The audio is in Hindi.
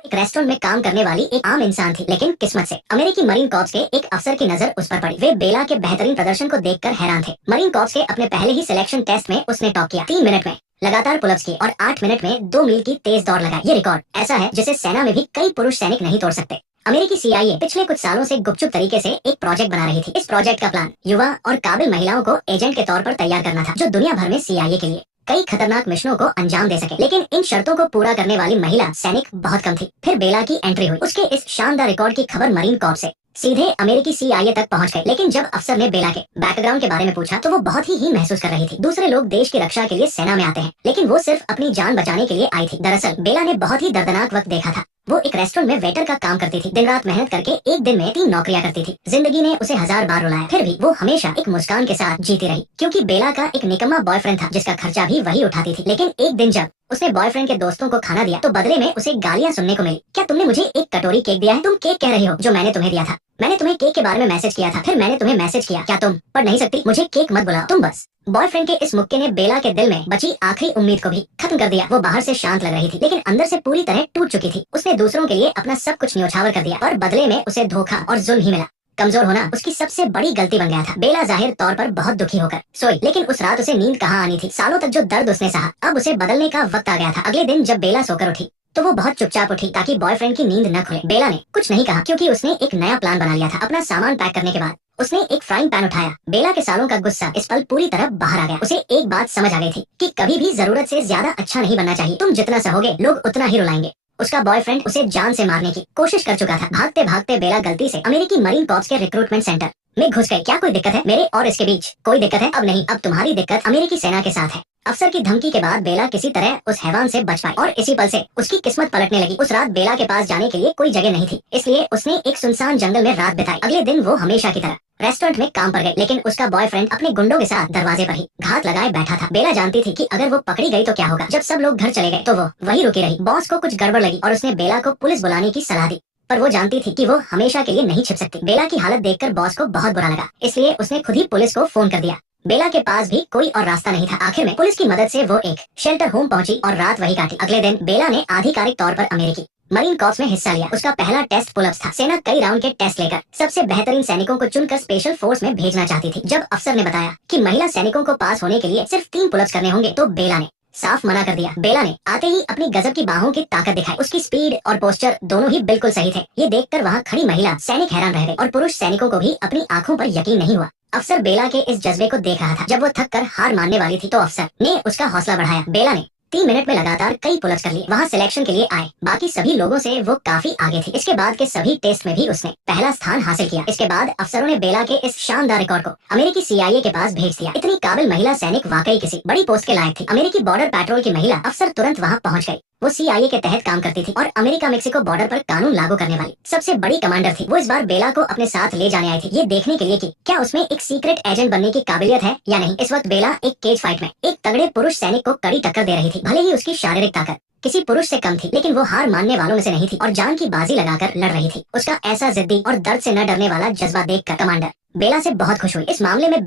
एक रेस्टोरेंट में काम करने वाली एक आम इंसान थी, लेकिन किस्मत से अमेरिकी मरीन कॉर्प्स के एक अफसर की नजर उस पर पड़ी। वे बेला के बेहतरीन प्रदर्शन को देखकर हैरान थे। मरीन कॉर्प्स के अपने पहले ही सिलेक्शन टेस्ट में उसने टॉप किया। 3 मिनट में लगातार पुलअप्स की और 8 मिनट में 2 मील की तेज दौड़ लगाई। ये रिकॉर्ड ऐसा है जिसे सेना में भी कई पुरुष सैनिक नहीं तोड़ सकते। अमेरिकी सीआईए पिछले कुछ सालों से गुपचुप तरीके से एक प्रोजेक्ट बना रही थी। इस प्रोजेक्ट का प्लान युवा और काबिल महिलाओं को एजेंट के तौर पर तैयार करना था, जो दुनिया भर में सीआईए के लिए कई खतरनाक मिशनों को अंजाम दे सके। लेकिन इन शर्तों को पूरा करने वाली महिला सैनिक बहुत कम थी। फिर बेला की एंट्री हुई। उसके इस शानदार रिकॉर्ड की खबर मरीन कॉर्प्स से सीधे अमेरिकी सीआईए तक पहुंच गई। लेकिन जब अफसर ने बेला के बैकग्राउंड के बारे में पूछा तो वो बहुत ही महसूस कर रही थी। दूसरे लोग देश की रक्षा के लिए सेना में आते हैं, लेकिन वो सिर्फ अपनी जान बचाने के लिए आई थी। दरअसल बेला ने बहुत ही दर्दनाक वक्त देखा था। वो एक रेस्टोरेंट में वेटर का काम करती थी। दिन रात मेहनत करके एक दिन में 3 नौकरियां करती थी। जिंदगी ने उसे 1000 बार रुलाया, फिर भी वो हमेशा एक मुस्कान के साथ जीती रही, क्योंकि बेला का एक निकम्मा बॉयफ्रेंड था जिसका खर्चा भी वही उठाती थी। लेकिन एक दिन जब उसने बॉयफ्रेंड के दोस्तों को खाना दिया तो बदले में उसे गालियां सुनने को मिली। क्या तुमने मुझे एक कटोरी केक दिया है? तुम केक कह रही हो जो मैंने तुम्हें दिया था। मैंने तुम्हें केक के बारे में मैसेज किया था, फिर मैंने तुम्हें मैसेज किया। क्या तुम पढ़ नहीं सकती? मुझे केक मत बुलाओ तुम बस। बॉयफ्रेंड के इस मुक्के ने बेला के दिल में बची आखिरी उम्मीद को भी खत्म कर दिया। वो बाहर से शांत लग रही थी, लेकिन अंदर से पूरी तरह टूट चुकी थी। उसने दूसरों के लिए अपना सब कुछ न्योछावर कर दिया और बदले में उसे धोखा और जुल्म ही मिला। कमजोर होना उसकी सबसे बड़ी गलती बन गया था। बेला जाहिर तौर पर बहुत दुखी होकर सोई, लेकिन उस रात उसे नींद कहाँ आनी थी। सालों तक जो दर्द उसने सहा, अब उसे बदलने का वक्त आ गया था। अगले दिन जब बेला सोकर उठी तो वो बहुत चुपचाप उठी ताकि बॉयफ्रेंड की नींद न खुले। बेला ने कुछ नहीं कहा, क्योंकि उसने एक नया प्लान बना लिया था। अपना सामान पैक करने के बाद उसने एक फ्राइंग पैन उठाया। बेला के सालों का गुस्सा इस पल पूरी तरह बाहर आ गया। उसे एक बात समझ आ गई थी कि कभी भी जरूरत से ज्यादा अच्छा नहीं बनना चाहिए। तुम जितना सहोगे लोग उतना ही रुलाएंगे। उसका बॉयफ्रेंड उसे जान से मारने की कोशिश कर चुका था। भागते भागते बेला गलती से अमेरिकी मरीन कॉर्प्स के रिक्रूटमेंट सेंटर में घुस गई। क्या कोई दिक्कत है? मेरे और इसके बीच कोई दिक्कत है? अब नहीं, अब तुम्हारी दिक्कत अमेरिकी सेना के साथ है। अफसर की धमकी के बाद बेला किसी तरह उस हैवान से बच पाई और इसी पल से उसकी किस्मत पलटने लगी। उस रात बेला के पास जाने के लिए कोई जगह नहीं थी, इसलिए उसने एक सुनसान जंगल में रात बिताई। अगले दिन वो हमेशा की तरह रेस्टोरेंट में काम पर गई, लेकिन उसका बॉयफ्रेंड अपने गुंडों के साथ दरवाजे पर ही घात लगाए बैठा था। बेला जानती थी कि अगर वो पकड़ी गई तो क्या होगा। जब सब लोग घर चले गए तो वो वही रुकी रही। बॉस को कुछ गड़बड़ लगी और उसने बेला को पुलिस बुलाने की सलाह दी, पर वो जानती थी कि वो हमेशा के लिए नहीं छिप सकती। बेला की हालत देखकर बॉस को बहुत बुरा लगा, इसलिए उसने खुद ही पुलिस को फोन कर दिया। बेला के पास भी कोई और रास्ता नहीं था। आखिर में पुलिस की मदद से वो एक शेल्टर होम पहुंची और रात वही काटी। अगले दिन बेला ने आधिकारिक तौर पर अमेरिकी मरीन कॉर्प्स में हिस्सा लिया। उसका पहला टेस्ट पुलअप्स था। सेना कई राउंड के टेस्ट लेकर सबसे बेहतरीन सैनिकों को चुनकर स्पेशल फोर्स में भेजना चाहती थी। जब अफसर ने बताया कि महिला सैनिकों को पास होने के लिए सिर्फ 3 पुलअप्स करने होंगे तो बेला ने साफ मना कर दिया। बेला ने आते ही अपनी गजब की बाहों की ताकत दिखाई। उसकी स्पीड और पोस्चर दोनों ही बिल्कुल सही थे। ये देखकर वहाँ खड़ी महिला सैनिक हैरान रह गई और पुरुष सैनिकों को भी अपनी आंखों पर यकीन नहीं हुआ। अफसर बेला के इस जज्बे को देख रहा था। जब वो थक कर हार मानने वाली थी तो अफसर ने उसका हौसला बढ़ाया। बेला ने 3 मिनट में लगातार कई पुलअप्स कर लिए। वहाँ सिलेक्शन के लिए आए बाकी सभी लोगों से वो काफी आगे थी। इसके बाद के सभी टेस्ट में भी उसने पहला स्थान हासिल किया। इसके बाद अफसरों ने बेला के इस शानदार रिकॉर्ड को अमेरिकी सीआईए के पास भेज दिया। इतनी काबिल महिला सैनिक वाकई किसी बड़ी पोस्ट के लायक थी। अमेरिकी बॉर्डर पेट्रोल की महिला अफसर तुरंत वहाँ पहुँच गई। वो सीआईए के तहत काम करती थी और अमेरिका मेक्सिको बॉर्डर पर कानून लागू करने वाली सबसे बड़ी कमांडर थी। वो इस बार बेला को अपने साथ ले जाने आई थी, ये देखने के लिए कि क्या उसमें एक सीक्रेट एजेंट बनने की काबिलियत है या नहीं। इस वक्त बेला एक केज फाइट में एक तगड़े पुरुष सैनिक को कड़ी टक्कर दे रही थी। भले ही उसकी शारीरिक ताकत किसी पुरुष से कम थी, लेकिन वो हार मानने वालों में से नहीं थी और जान की बाजी लगाकर लड़ रही थी। उसका ऐसा जिद्दी और दर्द से न डरने वाला जज्बा देखकर कमांडर बेला से बहुत खुश हुई। इस मामले में